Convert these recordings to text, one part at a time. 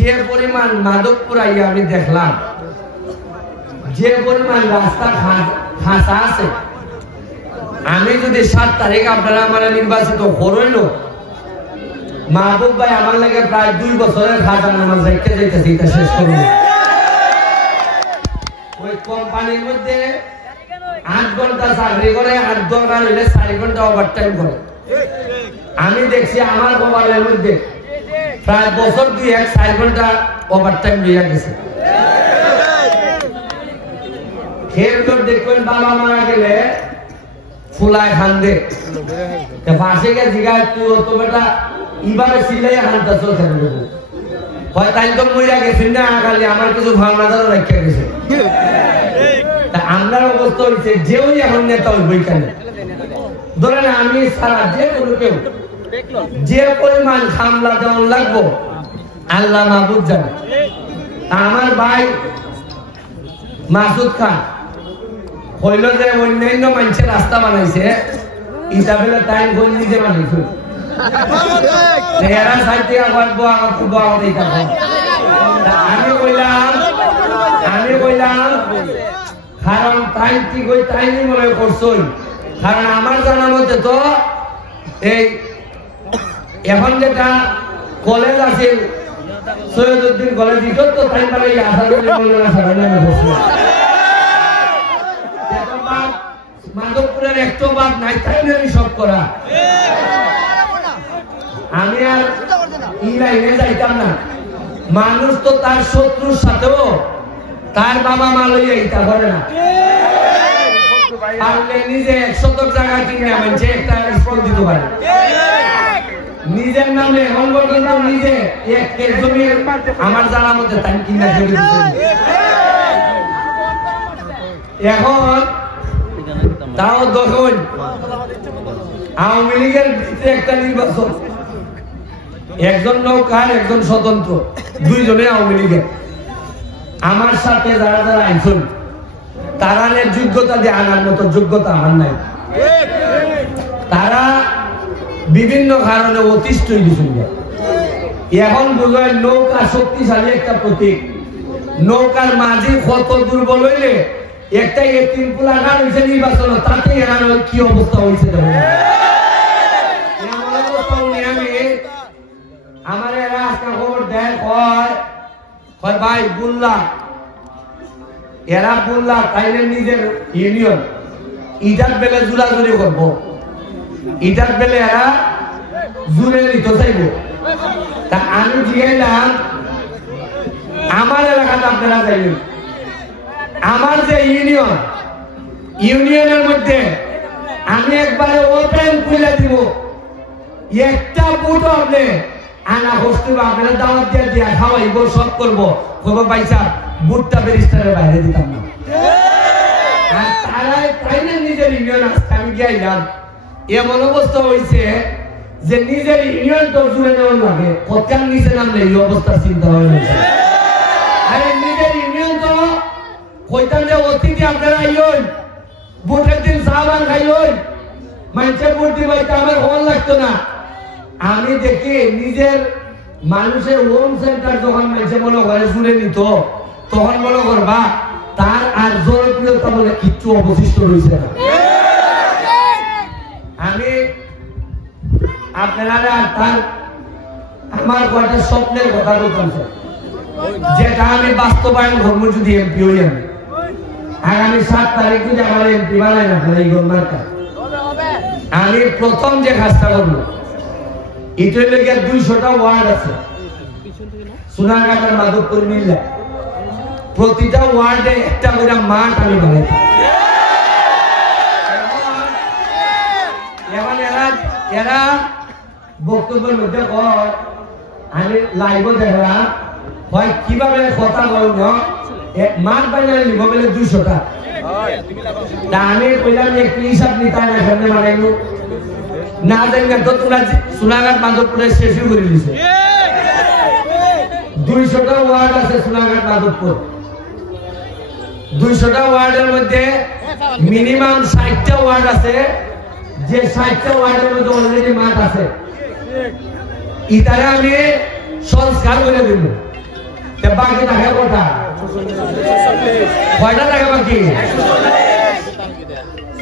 যে পরিমাণ মাদকপুর আইয়া আমি দেখলাম, যে পরিমাণ রাস্তা খাঁচা আছে, আমি যদি 7 তারিখ আপনারা আমার নির্বাচিত করইল, মাহবুব ভাই আমার লাগে প্রায় 2 বছরের খাজা নামাজ রেখে যাইতেছি, এটা শেষ করব। ওই কোম্পানির মধ্যে 8 ঘন্টা চাকরি করে, 8 দরকার হইলে 4 ঘন্টা ওভারটাইম করে। আমি দেখছি আমার মোবাইলের মধ্যে প্রায় বছর 2 4 ঘন্টা ওভারটাইম দিয়ে গেছে। খেলতো দেখবেন বাবা মারা গেলে ফুলায় খান্দে, পাশে গিয়ে জিগায় তুই তো বেটা ইবারে সিলাই খানটা চলছে হয়, তাই তো মরিয়া গেছি না, খালি আমার কিছু ভাবনাদারও রাখা গেছে। আমার অবস্থা হয়েছে যেও এখন নেতা ওই বইখানে ধরেন আমি সারা যে কোনো কেউ যে পরিমাণ খামলা দেওয়ান লাগবো আল্লাহ মাহবুব জানে। আমার ভাই মাসুদ খান হইল যে অন্যান্য মানুষের রাস্তা বানাইছে, হিসাবে টাইম করে নিজে বানাইছে। আমি কইলাম কারণ তাই কি কই তাই মনে করছই, কারণ আমার জানার মধ্যে তো এই এখন যেটা কলেজ আছে সৈয়দউদ্দিন কলেজ, তো তাই মানে মাধবপুরের একটু বাদ নাই, তাই সব করা। আমি আর ই লাইনে যাইতাম না। মানুষ তো তার শত্রুর সাথেও তার বাবা মা লইয়া ইটা করে না, পারলে নিজে 1 শতক জায়গা কিনে আনছে একটা স্কুল দিতে পারে নিজের নামে। এখন পর্যন্ত নিজে 1 কেজি জমি আমার জানার মধ্যে তাই কিনা জমি। এখন তাও দেখুন আওয়ামী লীগের ভিতরে একটা নির্বাচন, একজন নৌকার একজন স্বতন্ত্র, 2 জনে আওয়ামী লীগের। আমার সাথে যারা যারা আইসন তারানের যোগ্যতা দিয়ে আনার মতো যোগ্যতা আমার নাই। তারা বিভিন্ন কারণে অতিষ্ঠ হয়েছেন। এখন বুঝলেন নৌকা শক্তিশালী একটা প্রতীক, নৌকার মাঝি কত দুর্বল হইলে একটা এতিম পোলা না হয়েছে নির্বাচন, তাতে এনার কি অবস্থা হয়েছে। আমার এরা আজকে খবর দেয় ভাই বুল্লা, এরা বুল্লা তাইলে নিজের ইউনিয়ন ইটার বেলে জুড়াজুড়ি করবো, ইটার বেলে এরা জুড়ে নিতে চাইব। তা আমি জিগাইলাম আমার এলাকাতে আপনারা যাইবেন, আমার যে ইউনিয়ন, ইউনিয়নের মধ্যে আমি একবারে ওপেন খুলে দিব, একটা বুট আপনি আনা হস্তে আপনারা দাওয়াত দিয়ে দিয়া খাওয়াইব, সব করবো। খবর পাইছা বুটটা ব্যারিস্টারের বাইরে দিতাম না। আর তারাই তাইলে নিজের ইউনিয়ন আসতে আমি গিয়েছিলাম, এমন অবস্থা হয়েছে যে নিজের ইউনিয়ন তো জুড়ে নেওয়ার লাগে, কতকাল নিচে নামলে এই অবস্থার চিন্তা হয়েছে। আরে নিজের ইউনিয়ন তো কইতাম যে অতিথি আপনারা আইন, ভোটের দিন সাহাবান খাইন, মানুষের ভোট দিব, এটা আমার হল লাগতো না। আমি দেখি নিজের মানুষের হোম সেন্টার যখন মানুষে মনে করে জুড়ে নিত, তখন মনে করবা তার আর জনপ্রিয়তা বলে কিচ্ছু অবশিষ্ট রয়েছে না। আমি আপনারা তার আমার কয়েকটা স্বপ্নের কথা বলতাম, যেটা আমি বাস্তবায়ন করবো যদি এমপি হই। আমি আগামী 7 তারিখ যদি আমার এমপি বানাই না এই গণমার্কা, আমি প্রথম যে কাজটা করবো, এটা লেগে 200টা ওয়ার্ড আছে সোনারঘাট আর মাধবপুর মিললে, প্রতিটা ওয়ার্ডে একটা করে মাঠ আমি বানাই। এখন এরা বক্তব্যের মধ্যে আমি লাইভ দেখলাম হয় কিভাবে কথা বলব, মাঠ বানাই নিব বলে 200টা। আমি কইলাম একটু হিসাব নিতাম এখানে বানাইব না, জানি না তো তোমরা সোনারঘাট মাধবপুরে শেষই করে দিছে। 200টা ওয়ার্ড আছে সোনারঘাট মাধবপুর, 200টা ওয়ার্ডের মধ্যে মিনিমাম 60টা ওয়ার্ড আছে, যে 60টা ওয়ার্ডের মধ্যে অলরেডি মাঠ আছে। ইতারে আমি সংস্কার করে দেব, বাকি থাকে কটা কয়টা থাকে বাকি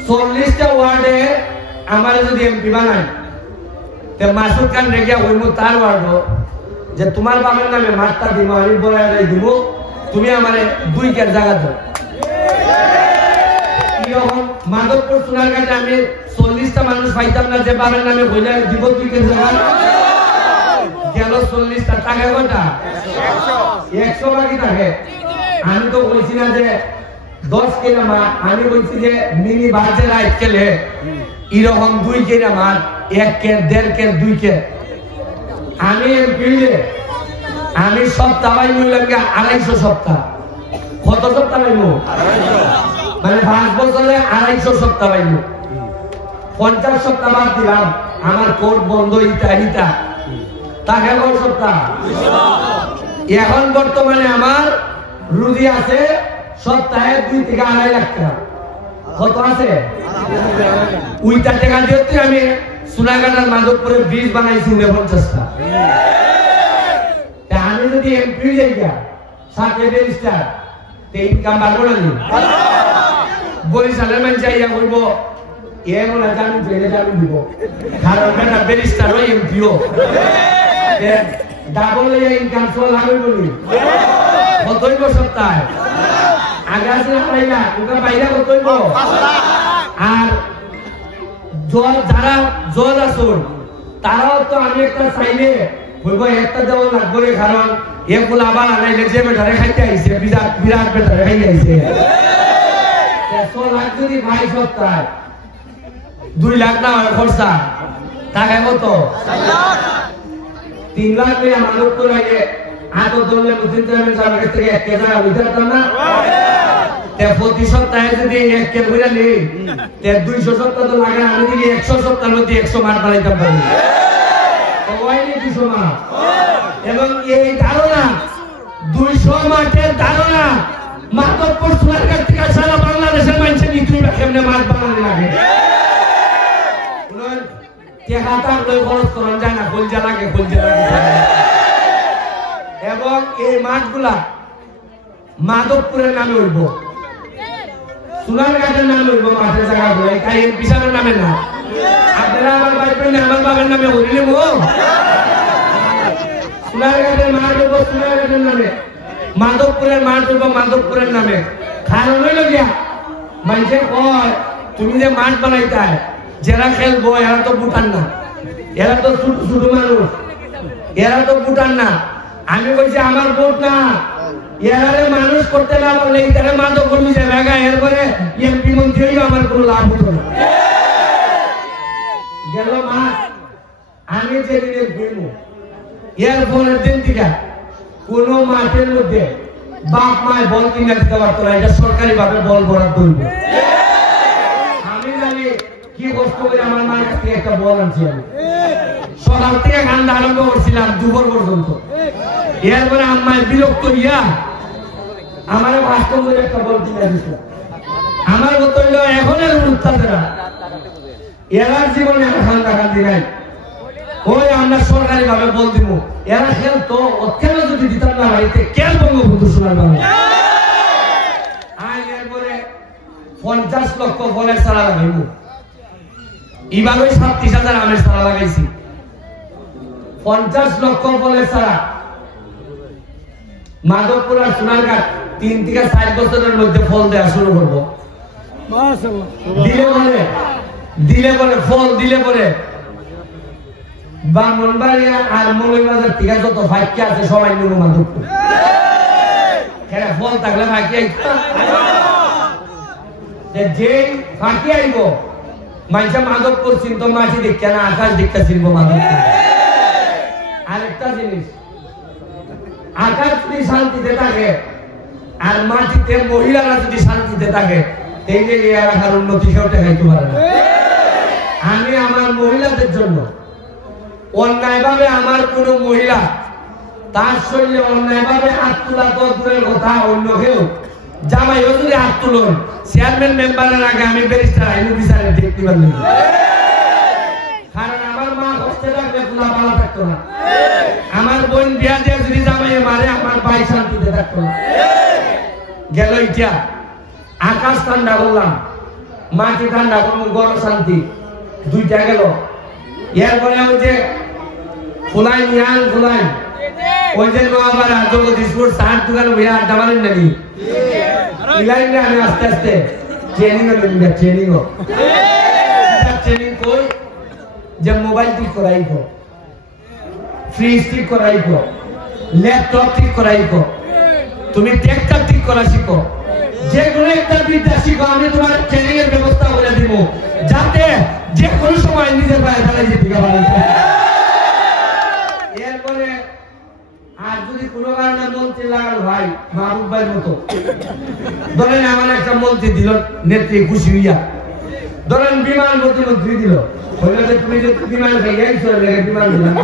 40টা ওয়ার্ডে আমার যদি এমপি বানায় তে মাসুদ খান রেখে হইব তার ওয়ার্ড যে তোমার বাবার নামে মাঠটা দিব আমি বলে দিব তুমি আমারে 2 কের জায়গা দাও এরকম মাধবপুর সোনারঘাটে আমি 40টা মানুষ পাইতাম না যে বাবার নামে বলে দিব 2 কের জায়গা গেল 40টা টাকা কটা 100 বাকি থাকে আমি তো বলছি না যে 10 কেনা মা আমি বলছি যে মিনি বাজে রাইট খেলে এরকম 2 কেনা মা 1 কে 1.5 কে 2 কে আমি এমপিলে আমি সপ্তাহ পাইমু লাগে 250 সপ্তাহ কত সপ্তাহ পাইমু 250 মানে 5 বছরে 250 সপ্তাহ পাইমু 50 সপ্তাহ বাদ দিলাম আমার কোর্ট বন্ধ ইটা টাকা কত সপ্তাহ এখন বর্তমানে আমার রুজি আছে সপ্তাহে 2 থেকে 2.5 লাখ টাকা কত আছে ওইটা টাকা দিয়ে আমি সোনারঘাটের মাধবপুরে ব্রিজ বানাইছি 49টা আমি যদি এমপি যাইগা সাথে ব্যারিস্টার তে ইনকাম বাড়বো না নি বরিশালের মানুষ যাইয়া বলব এমন না জানি পেলে জানি দিব কারণ বেটা ব্যারিস্টার ও এমপিও ডাবল ইনকাম চল আমি বলি কতই সপ্তাহে আগে আছে পাইলা ওটা বাইরে কতই আর যারা জজ আসুন তারাও তো আমি একটা চাইলে বলবো একটা দেওয়া লাগবে কারণ এগুলো আবার আনাইলে যে বেটারে খাইতে আইছে বিরাট বিরাট বেটারে খাইতে আইছে 100 লাখ যদি 22 সপ্তাহে 2 লাখ না হয় খরচা টাকা কত 3 লাখ নিয়ে মানুষ করে আগে আট দলে মুসলিম চেয়ারম্যান সাহেবের থেকে 1 কেজি উঠাতাম না প্রতি সপ্তাহে যদি 1 কেজি করে নেই 200 সপ্তাহ তো লাগে আমি যদি 100 সপ্তাহের মধ্যে 100 মাঠ বানাইতে পারি এবং এই ধারণা 200 মাঠের ধারণা মাধবপুর সোনারঘাট থেকে সারা বাংলাদেশের মানুষের নিতুইবা কেমনে মাঠ বানানো লাগে এবং এই মাঠগুলা মাধবপুরের নামে উঠব সোনারঘাটের নামে উঠব মাঠের জায়গাগুলো এমপি সাহেবের নামে না আপনারা আমার ভাইপেন আমার বাবার নামে উঠলে সোনারঘাটের মাঠ উঠব সোনারঘাটের নামে মাধবপুরের মাঠ উঠব মাধবপুরের নামে কারণ হইল গিয়া মানুষে কয় তুমি যে মাঠ বানাইতায় যারা খেলবো এরা তো ভুটান না এরা তো ছোট মানুষ এরা তো ভুটান না আমি বলছি আমার ভোট না এরারে মানুষ করতে না পারলে তারা মাদক কর্মী যাবে এরপরে এমপি মন্ত্রী হইলে আমার কোনো লাভ হতো না গেল মাঠ আমি যেদিনে ফিরবো এর পরের দিন থেকে কোন মাঠের মধ্যে বাপ মায় বল কিনে দিতে পারতো না এটা সরকারি ভাবে বল বরাদ্দ হইব আমি জানি কি কষ্ট করে আমার মার কাছ থেকে একটা বল আনছি আমি সকাল থেকে কান্দা আরম্ভ করছিলাম দুপুর পর্যন্ত এরপরে আম্মায় বিরক্ত হইয়া আমার বাস্তব করে একটা বল কিনে দিচ্ছে আমার মতো হইল এখনের উত্তাদেরা এরার জীবনে খান্দা কান্দি নাই ওই আমরা সরকারি ভাবে বল দিব এরা খেলতো কেন যদি দিতাম না বাড়িতে কেন বঙ্গবন্ধু শোনার বাংলা এরপরে 50 লক্ষ ফলের চারা লাগাইব এবার ওই 37,000 আমের চারা লাগাইছি 50 লক্ষ ফলের চারা মাধবপুর আর সোনারঘাট 3 থেকে 4 বছরের মধ্যে ফল দেওয়া শুরু করবো দিলে বলে ফল দিলে পরে ব্রাহ্মণবাড়িয়া আর মৌলভীবাজার থেকে যত ফাঁকি আছে সবাই নেব মাধবপুর ফল থাকলে ফাঁকি যে ফাঁকি আইব মানুষের মাধবপুর চিন্ত মাছি দেখতে না আকাশ দেখতে চিনব মাধবপুর আরেকটা জিনিস আকাশ যদি শান্তিতে থাকে আর মাটিতে মহিলারা যদি শান্তিতে থাকে এই যে এলাকার উন্নতি কেউ দেখাইতে পারে না আমি আমার মহিলাদের জন্য অন্যায় ভাবে আমার কোন মহিলা তার শরীরে অন্যায় ভাবে হাত তোলা তো দূরের কথা অন্য কেউ জামাইও যদি হাত তুলন চেয়ারম্যান মেম্বারের আগে আমি ব্যারিস্টার আইনি বিচারে দেখতে পারলাম কারণ আমার মা কষ্টে থাকবে খোলা পালা থাকতো না আমার বোন বিয়া দিয়ে যদি জামাইয়ে মারে আমার বাই শান্তিতে থাকতো না গেল ইটা আকাশ ঠান্ডা করলাম মাটি ঠান্ডা করলাম গরম শান্তি দুইটা গেল এরপরে ওই যে ফুলাই নিয়াল ফুলাই ওই যে নোয়াপাড়া জগদীশপুর সার দোকানে বইয়া আড্ডা মারেন নাকি আমি আস্তে আস্তে ট্রেনিং ট্রেনিং কই যে মোবাইল ঠিক করাইব ফ্রিজ ঠিক করাইব ল্যাপটপ ঠিক করাইব তুমি ট্র্যাক্টর ঠিক করা শিখো যে কোনো একটা বিদ্যা শিখো আমি তোমার ট্রেনিং এর ব্যবস্থা করে দিব যাতে যে কোনো সময় নিজের পায়ে দাঁড়াই যেতে পারে এরপরে আর যদি কোনো কারণে মন্ত্রী লাগাল ভাই মাহবুব ভাইয়ের মতো ধরেন আমার একটা মন্ত্রী দিল নেত্রী খুশি হইয়া ধরেন বিমান প্রতিমন্ত্রী দিল তুমি যদি বিমান খাইয়াই চলে বিমান দিলাম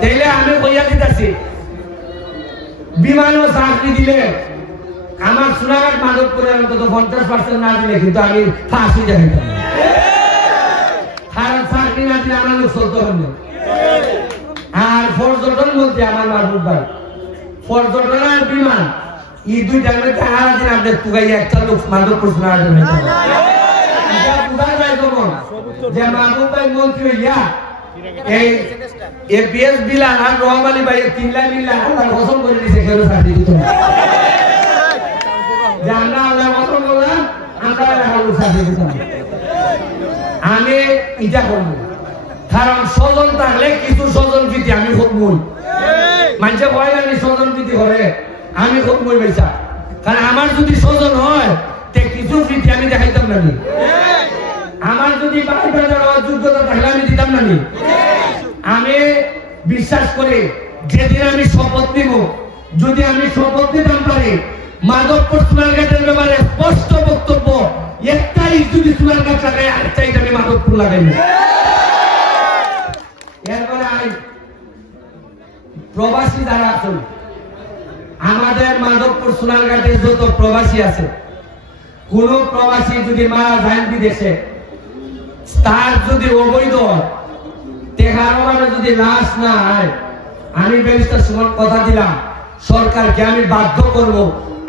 তাইলে আমি কইয়া দিতেছি বিমানও চাকরি দিলে আমার সোনাঘাট মাধবপুরের অন্তত 50% না দিলে কিন্তু আমি ফাঁসি যাই কারণ চাকরি না দিলে আমার লোক চলতে হবে আর পর্যটন বলতে আমার মাহবুব ভাই পর্যটন আর বিমান এই দুইটার মধ্যে হারা দিন আপনি তুগাইয়া একটা লোক মাধবপুর সোনাঘাটের হয়েছে বুঝা যায় তখন যে মাহবুব ভাই মন্ত্রী হইয়া এই এপিএস বিলান আর রহমালি ভাই 3 লাখ মিল্লা আল্লাহ কসম করে দিয়েছে কেন চাকরি দিত না যে আমরা আল্লাহ কসম করলাম আমরা আল্লাহ চাকরি দিত না আমি এটা করবো কারণ স্বজন থাকলে কিছু স্বজন প্রীতি আমি খুব মূল মানুষে ভয় আমি স্বজন প্রীতি করে আমি খুব মই বেচা কারণ আমার যদি স্বজন হয় তে কিছু প্রীতি আমি দেখাইতাম না আমার যদি যোগ্যতা থাকলে আমি দিতাম না আমি বিশ্বাস করি যেদিন আমি শপথ নিব যদি আমি শপথ নিতাম পারি মাধবপুর সোনারঘাটের ব্যাপারে স্পষ্ট বক্তব্য একটাই যদি সোনারঘাট লাগাই আরেকটাই আমি মাধবপুর লাগাই এরপরে প্রবাসী যারা আছেন আমাদের মাধবপুর সোনারঘাটে যত প্রবাসী আছে কোন প্রবাসী যদি মারা যায় বিদেশে তার যদি অবৈধ তেহারে যদি লাশ না হয় আমি ব্যারিস্টার সুমন কথা দিলাম সরকারকে আমি বাধ্য করব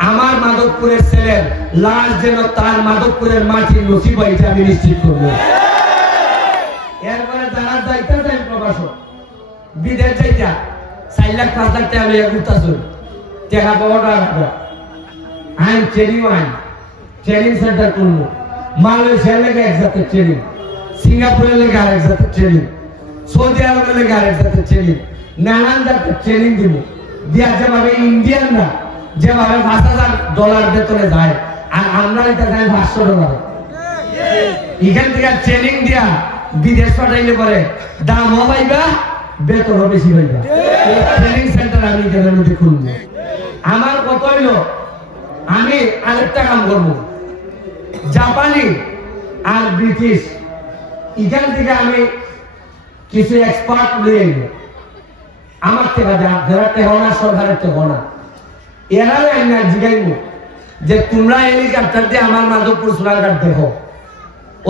আমার মাধবপুরের ছেলের লাশ যেন তার মাধবপুরের মাটির নসিব হয়েছে আমি নিশ্চিত করবো এরপরে যারা যাইতে চাই প্রবাসক বিদেশ যাইতা 4 লাখ 5 লাখ টাকা লইয়া ঘুরতাছুন টাকা পাওয়াটা আইন ট্রেনিং সেন্টার করবো মালয়েশিয়ার লেগে একসাথে ট্রেনিং সিঙ্গাপুরের লেগে আর একসাথে ট্রেনিং সৌদি আরবের লেগে আর একসাথে ট্রেনিং নানান জাতের ট্রেনিং দিব দিয়া যেভাবে ইন্ডিয়ানরা যেভাবে $5,000 বেতনে যায় আর আমরা এটা যাই $500 এখান থেকে ট্রেনিং দিয়া বিদেশ পাঠাইলে পরে দামও পাইবা বেতনও বেশি পাইবা ট্রেনিং সেন্টার আমি এখানের মধ্যে খুলবো আমার কত হইল আমি আরেকটা কাম করবো জাপানি আর ব্রিটিশ এখান থেকে আমি কিছু এক্সপার্ট নিয়ে এলো আমার থেকে যারা টেহনা সরকারের টেহনা এরাও আমি জিগাইব যে তোমরা হেলিকপ্টার দিয়ে আমার মাধবপুর সোনারঘাট দেখো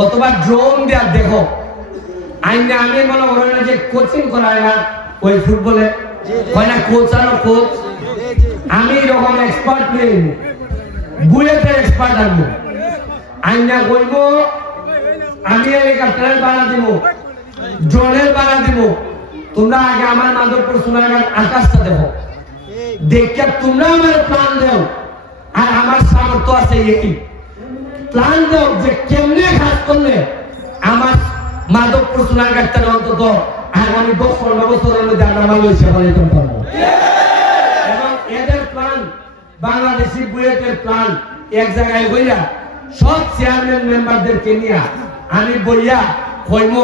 অথবা ড্রোন দিয়ে দেখো আইনে আমি মনে করি না যে কোচিং করায় না ওই ফুটবলে হয় না কোচ আর কোচ আমি এরকম এক্সপার্ট নিয়ে এলো বুয়েটের এক্সপার্ট আনবো আইনা কইব আমি হেলিকপ্টারের ভাড়া দিব ড্রোনের ভাড়া দিব তোমরা আগে আমার মাধবপুর সোনারঘাট আকাশটা দেখো দেখে তোমরা আমার প্ল্যান দাও আর আমার সামর্থ্য আছে এই প্ল্যান দাও যে কেমনে কাজ করলে আমার মাধবপুর সোনারঘাটটা অন্তত আগামী 10-15 বছরের মধ্যে আমরা মালয়েশিয়া বানাইতে পারবো এবং এদের প্ল্যান বাংলাদেশি বুয়েটের প্ল্যান এক জায়গায় হইয়া সব চেয়ারম্যান মেম্বারদেরকে নিয়ে আমি বইয়া কইব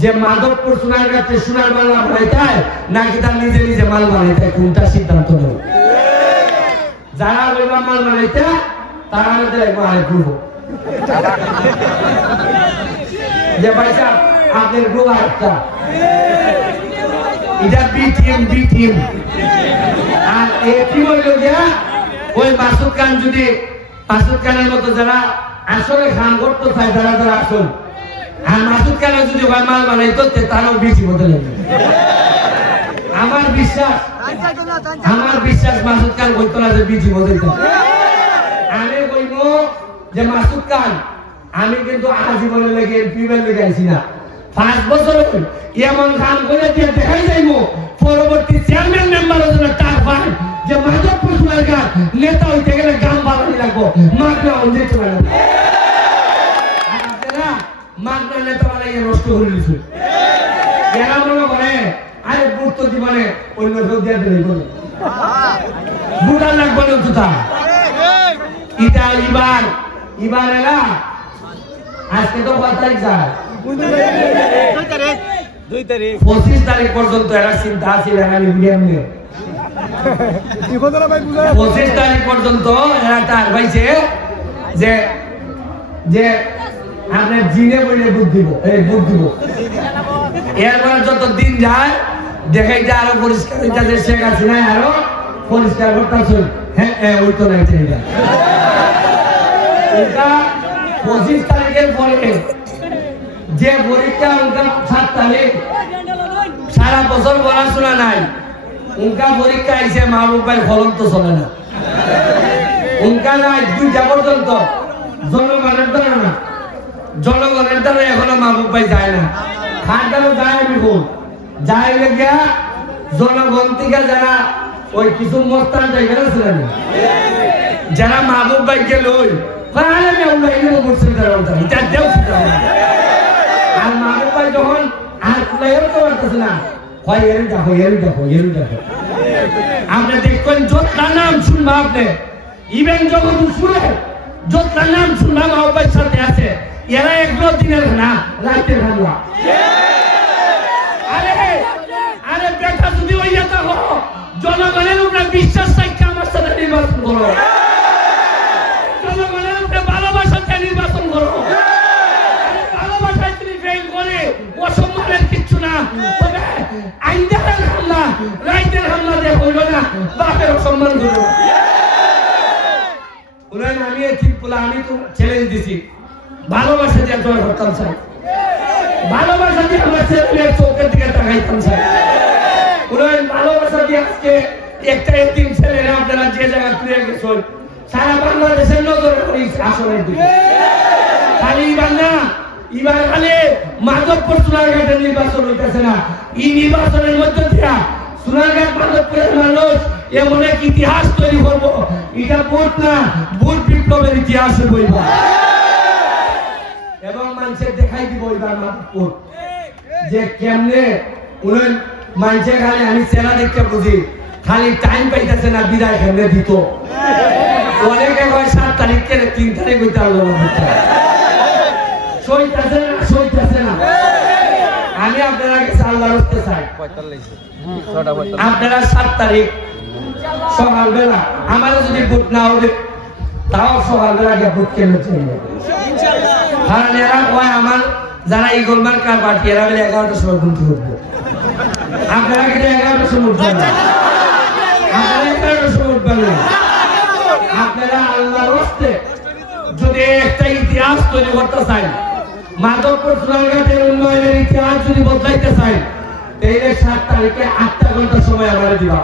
যে মাধবপুর সোনারঘাটে সোনার বাংলা বানাইতে নাকি তার নিজে নিজে মাল বানাইতে কোনটা সিদ্ধান্ত নেব যারা বইবা মাল বানাইতে তারা আমাদের একবার করবো যে ভাই সাহেব আপনার গ্রুপ আরেকটা এটা বি টিম আর এ টিম হইল গিয়া ওই মাসুদ খান যদি মাসুদ খানের মতো যারা আসলে খান করতে চায় তারা তারা আসল আর মাসুদ খানের যদি মাল বানাইতো তারাও বেশি মতো লাগবে আমার বিশ্বাস আমার বিশ্বাস মাসুদ খান কইতো না যে বিজি বলতো আমি কইব যে মাসুদ খান আমি কিন্তু আজীবনের লেগে এমপিএল লেগে আইছি না 5 বছর এমন কাম করে দিয়ে দেখাই যাইব পরবর্তী চেয়ারম্যান মেম্বারের জন্য টাকা পায় যে মাধবপুর সোনারগাঁ নেতা হইতে গেলে গাম বাড়ানি লাগবো মাগনা অঞ্জে চলে যাবে আপনারা মাগনা নেতা বানাইয়ে নষ্ট করে দিচ্ছে এরা মনে করে আরে বুট তো জীবনে অন্য কেউ দিয়ে দেবে বলে বুটার লাগবে না তুতা ইটা ইবার এরা আজকে তো 5 তারিখ যায় 25 তারিখ পর্যন্ত এরা চিন্তা ছিল এরা মিডিয়াম নিয়ে 25 তারিখ পর্যন্ত এরা তার পাইছে যে যে আপনার জিনে বইলে বুদ্ধ দিব এরপরে যত দিন যায় দেখাই যে আরো পরিষ্কার হইতা যে শেখ হাসিনা আরো পরিষ্কার করতেছে হ্যাঁ ওই তো নাই এটা 25 তারিখের পরে যে পরীক্ষা উনকা 7 তারিখ সারা বছর পড়াশোনা নাই উনকা পরীক্ষা আইছে মাহবুব ভাই ফলন তো চলে না উনকা নাই 2 পর্যন্ত জনগণের দ্বারা এখনো মাহবুব ভাই যায় না খানদারও যায় বিপুল যায় লেগিয়া জনগণ থেকে যারা ওই কিছু মস্তান জায়গা ছিলেন যারা মাহবুব ভাইকে লই আর মাহবুব ভাই যখন আর করতে পারতেছে না আপনি দেখবেন যতটা নাম শুনবা আপনি ইভেন যখন শুনে যতটা নাম শুনবা মাহবুব ভাইয়ের সাথে আছে এরা একদম দিনের না রাতের হামলা আরে বেটা যদি ওই থাকো জনগণের উপরে বিশ্বাস থাকতে আমার সাথে নির্বাচন করো জনগণের উপরে ভালোবাসা নির্বাচন করো ভালোবাসায় তুমি ফেল করে অসম্মানের কিচ্ছু না তবে আইনদারের হামলা রাইতের হামলা যে হইল না বাপের অসম্মান করো আমি ঠিক বলে আমি তো চ্যালেঞ্জ দিছি ভালোবাসা দিয়ে জয় করতাম চাই ভালোবাসা দিয়ে আমার ছেলেমেয়ের চোখের দিকে তাকাইতাম চাই ভালোবাসা দিয়ে আজকে একটা এতিম ছেলেরা আপনারা যে জায়গা ফিরে গেছেন সারা বাংলাদেশের নজরে আসনের দিকে খালি এবার খালি মাধবপুর সোনারঘাটের নির্বাচন হইতেছে না এই নির্বাচনের মধ্যে দিয়া সোনারঘাট মাধবপুরের মানুষ এমন এক ইতিহাস তৈরি করবো এটা ভোট না ভোট বিপ্লবের ইতিহাসে বইব এবং মানুষের দেখাই দিব এবার মাধবপুর যে কেমনে উনি মানুষে খালি আমি চেনা দেখতে বুঝি খালি টাইম পাইতেছে না বিদায় কেমনে দিত অনেকে হয় 7 তারিখ 3 তারিখ হইতে হলো সইতেছে না আমি আপনারা কাছে আল্লাহর রাস্তে চাই আপনারা 7 তারিখ সকালবেলা আমারও যদি ভোট না হবে তাও সকালবেলা গিয়ে ভোট কেন্দ্র চাইবে কারণ এরা কয় আমার যারা ইগল মার্কার পার্টি এরা বলে 11টার সময় ঘুমতে উঠবো আপনারা কিন্তু 11টার সময় উঠবেন না আপনারা 11টার সময় উঠবেন না আপনারা আল্লাহর রাস্তে যদি একটা ইতিহাস তৈরি করতে চাই মাধবপুর সোনারঘাটের উন্নয়নের ইতিহাস যদি বদলাইতে চাই তাহলে 7 তারিখে 8টা ঘন্টা সময় আমরা দিবা।